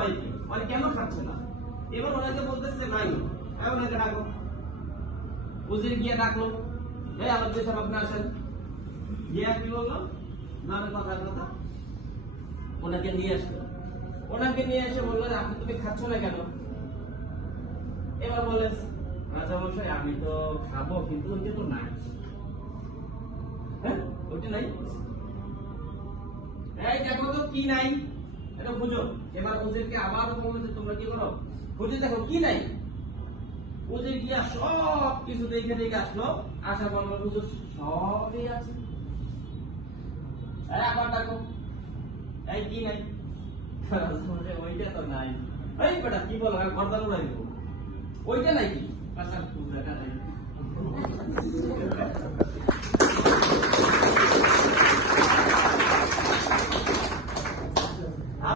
সবাইকে, মানে কেন খাচ্ছে না। এবার ওনাকে বলতেছে নাই, ওনাকে ডাকো। উজির গিয়ে ডাকলো, এই আমার যে আপনি আসেন। গিয়া কি বললো, না কথা কথা ওনাকে নিয়ে আসলো। ওনাকে নিয়ে এসে বললো আপনি তুমি খাচ্ছ না কেন। এবার বলে রাজা মশাই আমি তো খাবো কিন্তু ওইটা তো নাই। হ্যাঁ ওইটা নাই, এই দেখো তো কি নাই, এটা খুঁজো। এবার ওদেরকে আবার বললো যে তোমরা কি করো, খুঁজে দেখো কি নাই। ওদের গিয়া সব কিছু দেখে দেখে আসলো, আসা বললো হুজুর সবই আছে। আবার দেখো এই কি নাই, ওইটা তো নাই। এই বেটা কি বলো ঘরদার উড়াই দেবো, ওইটা নাই কি পাশার টুকরাটা নাই।